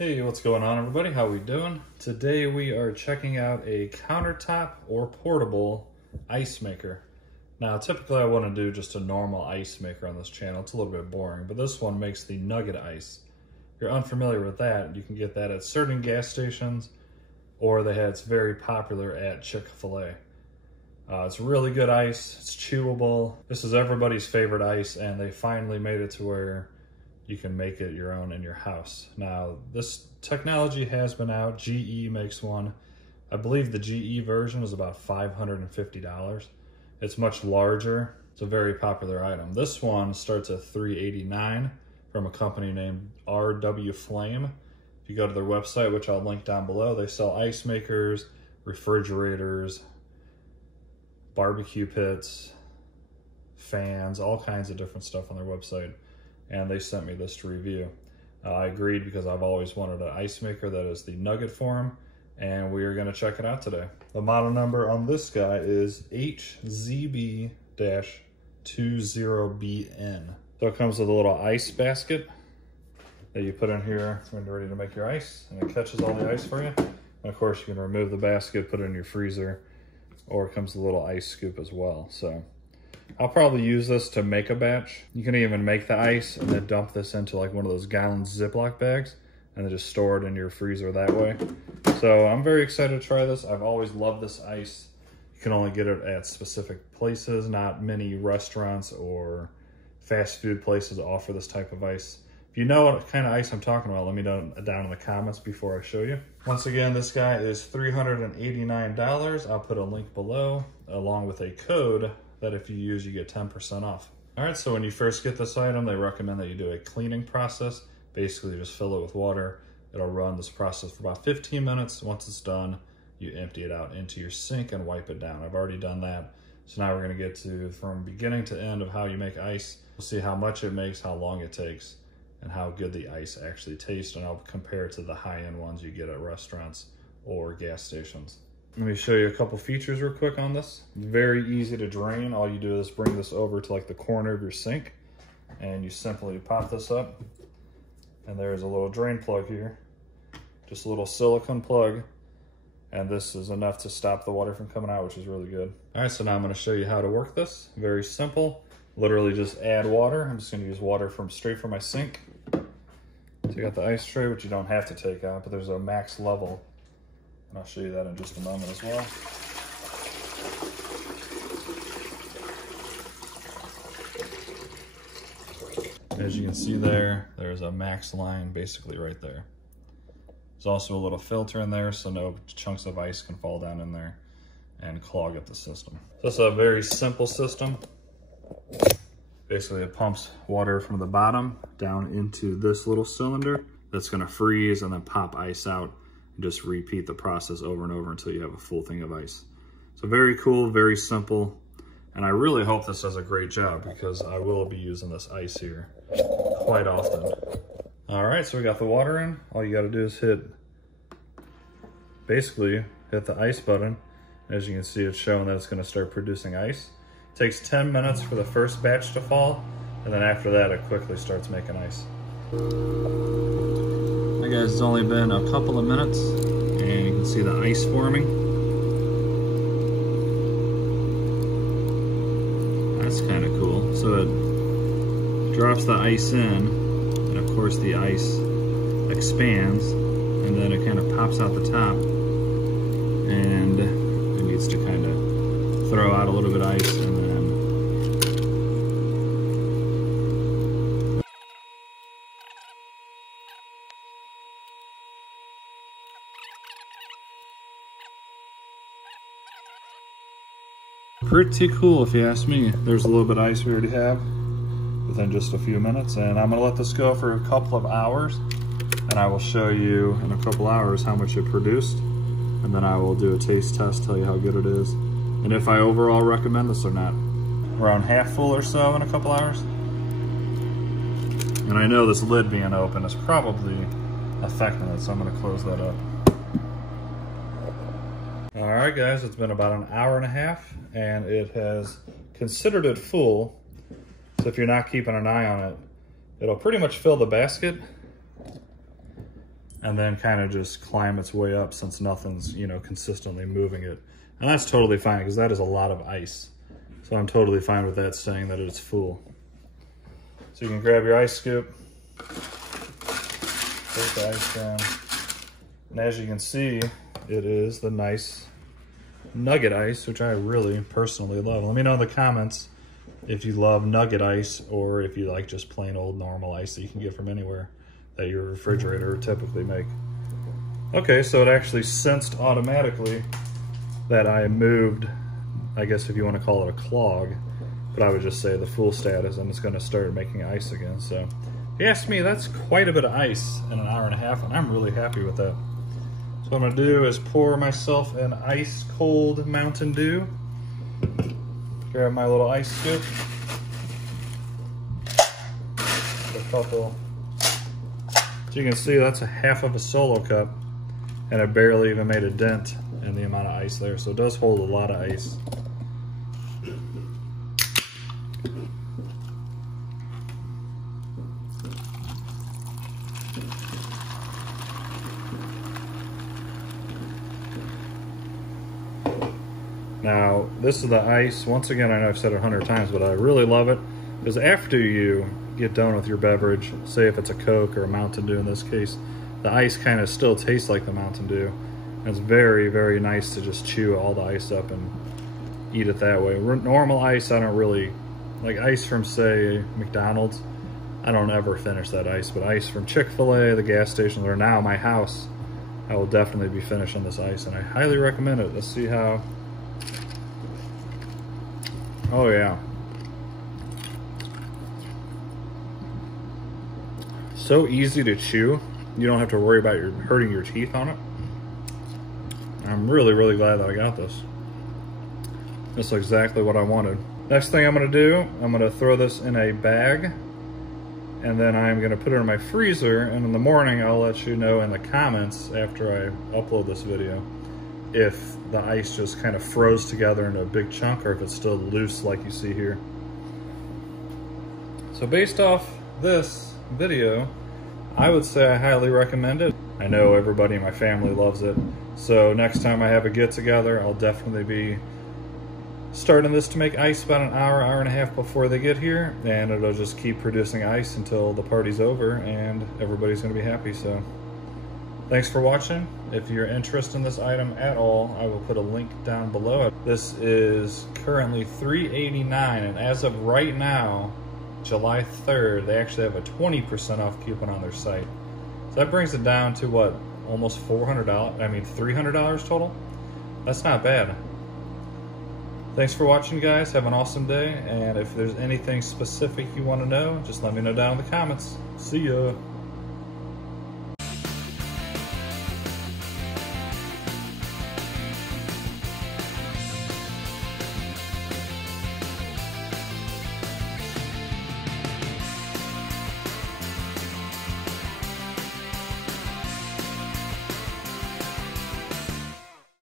Hey, what's going on everybody? How we doing? Today we are checking out a countertop or portable ice maker. Now typically I want to do just a normal ice maker on this channel. It's a little bit boring, but this one makes the NUGGET ice. If you're unfamiliar with that, you can get that at certain gas stations, or it's very popular at Chick-fil-A. It's really good ice, it's chewable. This is everybody's favorite ice, and they finally made it to where you can make it your own in your house. Now, this technology has been out. GE makes one. I believe the GE version is about $550. It's much larger. It's a very popular item. This one starts at $389 from a company named RW Flame. If you go to their website, which I'll link down below, they sell ice makers, refrigerators, barbecue pits, fans, all kinds of different stuff on their website. And they sent me this to review. I agreed because I've always wanted an ice maker that is the NUGGET form, and we are gonna check it out today. The model number on this guy is HZB-20BN. So it comes with a little ice basket that you put in here when you're ready to make your ice, and it catches all the ice for you. And of course, you can remove the basket, put it in your freezer, or it comes with a little ice scoop as well. So I'll probably use this to make a batch. You can even make the ice and then dump this into like one of those gallon Ziploc bags and then just store it in your freezer that way. So I'm very excited to try this. I've always loved this ice. You can only get it at specific places. Not many restaurants or fast food places offer this type of ice. If you know what kind of ice I'm talking about, let me know down in the comments before I show you. Once again, this guy is $389. I'll put a link below along with a code that if you use, you get 10% off. All right, so when you first get this item, they recommend that you do a cleaning process. Basically, just fill it with water. It'll run this process for about 15 minutes. Once it's done, you empty it out into your sink and wipe it down. I've already done that. So now we're gonna get to, from beginning to end of how you make ice. We'll see how much it makes, how long it takes, and how good the ice actually tastes. And I'll compare it to the high-end ones you get at restaurants or gas stations. Let me show you a couple features real quick on this. Very easy to drain. All you do is bring this over to like the corner of your sink and you simply pop this up, and there's a little drain plug here. Just a little silicone plug, and this is enough to stop the water from coming out, which is really good. All right, so now I'm gonna show you how to work this. Very simple. Literally just add water. I'm just gonna use water straight from my sink. Take out the ice tray, which you don't have to take out, but there's a max level. And I'll show you that in just a moment as well. As you can see there's a max line basically right there. There's also a little filter in there so no chunks of ice can fall down in there and clog up the system. So it's a very simple system. Basically it pumps water from the bottom down into this little cylinder that's gonna freeze and then pop ice out. Just repeat the process over and over until you have a full thing of ice. So very cool, very simple. And I really hope this does a great job because I will be using this ice here quite often. All right, so we got the water in. All you gotta do is hit the ice button. As you can see, it's showing that it's gonna start producing ice. It takes 10 minutes for the first batch to fall, and then after that, it quickly starts making ice. Hi guys, it's only been a couple of minutes and you can see the ice forming. That's kind of cool. So it drops the ice in, and of course the ice expands, and then it kind of pops out the top, and it needs to kind of throw out a little bit of ice, and then pretty cool if you ask me. There's a little bit of ice we already have within just a few minutes, and I'm gonna let this go for a couple of hours, and I will show you in a couple hours how much it produced, and then I will do a taste test, tell you how good it is, and if I overall recommend this or not. Around half full or so in a couple hours. And I know this lid being open is probably affecting it, so I'm gonna close that up. All right guys, it's been about an hour and a half and it has considered it full. So if you're not keeping an eye on it, it'll pretty much fill the basket. and then kind of just climb its way up since nothing's, you know, consistently moving it. And that's totally fine because that is a lot of ice. So I'm totally fine with that saying that it's full. So you can grab your ice scoop, take the ice down, and as you can see, it is the nice Nugget ice, which I really personally love. Let me know in the comments if you love Nugget ice or if you like just plain old normal ice that you can get from anywhere that your refrigerator would typically make. Okay, so it actually sensed automatically that I moved, I guess if you want to call it a clog, but I would just say the full status, and it's going to start making ice again. So if you ask me, that's quite a bit of ice in an hour and a half, and I'm really happy with that. So what I'm going to do is pour myself an ice cold Mountain Dew. Grab my little ice scoop. A couple. So you can see that's a half of a Solo cup, and it barely even made a dent in the amount of ice there. So it does hold a lot of ice. Now, this is the ice. Once again, I know I've said it 100 times, but I really love it because after you get done with your beverage, say if it's a Coke or a Mountain Dew in this case, the ice kind of still tastes like the Mountain Dew. And it's very, very nice to just chew all the ice up and eat it that way. Normal ice, I don't really, like ice from, say, McDonald's, I don't ever finish that ice, but ice from Chick-fil-A, the gas stations, or now my house, I will definitely be finishing this ice, and I highly recommend it. Let's see how. Oh yeah. So easy to chew. You don't have to worry about hurting your teeth on it. I'm really, really glad that I got this. This is exactly what I wanted. Next thing I'm gonna do, I'm gonna throw this in a bag, and then I'm gonna put it in my freezer, and in the morning I'll let you know in the comments after I upload this video if the ice just kind of froze together into a big chunk or if it's still loose like you see here. So based off this video, I would say I highly recommend it. I know everybody in my family loves it. So next time I have a get together, I'll definitely be starting this to make ice about an hour, hour and a half before they get here, and it'll just keep producing ice until the party's over and everybody's gonna be happy. So thanks for watching. If you're interested in this item at all, I will put a link down below. This is currently $3.89, and as of right now, July 3rd, they actually have a 20% off coupon on their site. So that brings it down to what, almost $400, I mean $300 total? That's not bad. Thanks for watching, guys. Have an awesome day, and if there's anything specific you want to know, just let me know down in the comments. See ya.